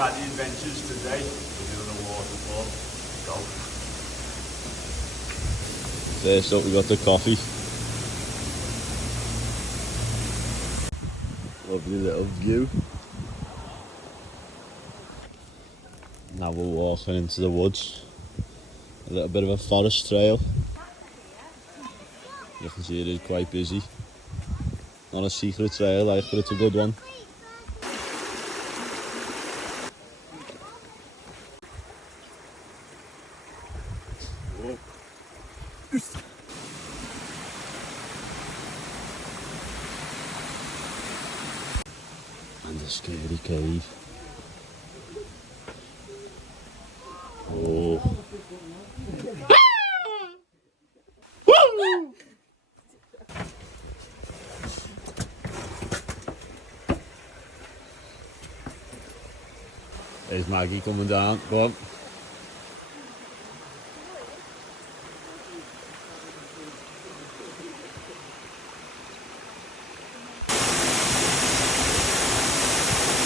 chatty adventures today. We're doing a waterfall. Go. First up we got the coffee. Lovely little view. Now we're walking into the woods. A little bit of a forest trail. You can see it is quite busy. Not a secret trail like, but it's a good one. And a scary cave. Oh. There's Maggie coming down. Go on.